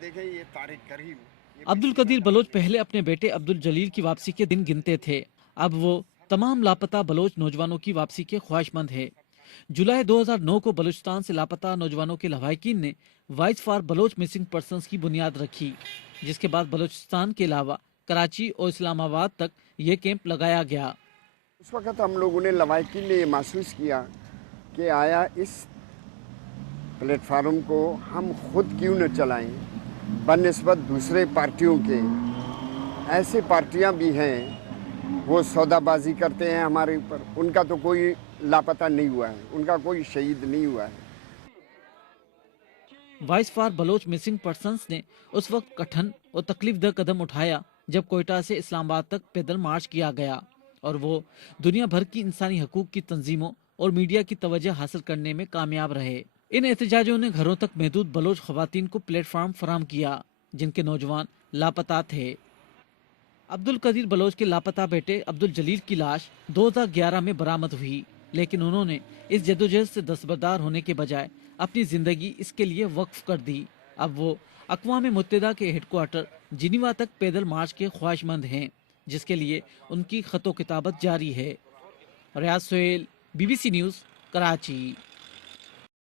देखें ये तारिक करीम अब्दुल कदीर बलोच पहले अपने बेटे अब्दुल जलील की वापसी के दिन गिनते थे। अब वो तमाम लापता बलोच नौजवानों की वापसी के ख्वाहिशमंद है। जुलाई 2009 को बलूचिस्तान से लापता नौजवानों के लवाहिकीन ने voice for Baloch missing persons की बुनियाद रखी, जिसके बाद बलूचिस्तान के अलावा कराची और इस्लामाबाद तक ये कैंप लगाया गया। उस वक़्त हम लोगों ने लवाहिकीन ने ये महसूस किया कि आया इस प्लेटफार्म को हम खुद क्यों न चलाएं बनिस्बत दूसरे पार्टियों के। ऐसे पार्टियां भी हैं वो सौदाबाजी करते हैं हमारे ऊपर, उनका तो कोई लापता नहीं हुआ है, उनका कोई शहीद नहीं हुआ है। Voice for Baloch missing persons ने उस वक्त कठिन और तकलीफदह कदम उठाया जब कोयटा से इस्लामाबाद तक पैदल मार्च किया गया और वो दुनिया भर की इंसानी हकूक की तंजीमों और मीडिया की तवज्जो हासिल करने में कामयाब रहे। इन एहतजाजों ने घरों तक महदूद बलोच खवातीन को प्लेटफार्म फराहम किया जिनके नौजवान लापता थे। अब्दुल कदीर बलोच के लापता बेटे अब्दुल जलील की लाश 2011 में बरामद हुई, लेकिन उन्होंने इस जदोजहद से दस्तबरदार होने के बजाय अपनी जिंदगी इसके लिए वक्फ कर दी। अब वो अक़वाम मुत्तहिदा के हेडक्वार्टर जिनीवा तक पैदल मार्च के ख्वाहिशमंद हैं, जिसके लिए उनकी खतो किताबत जारी है। रियाज सोहेल, BBC न्यूज़, कराची।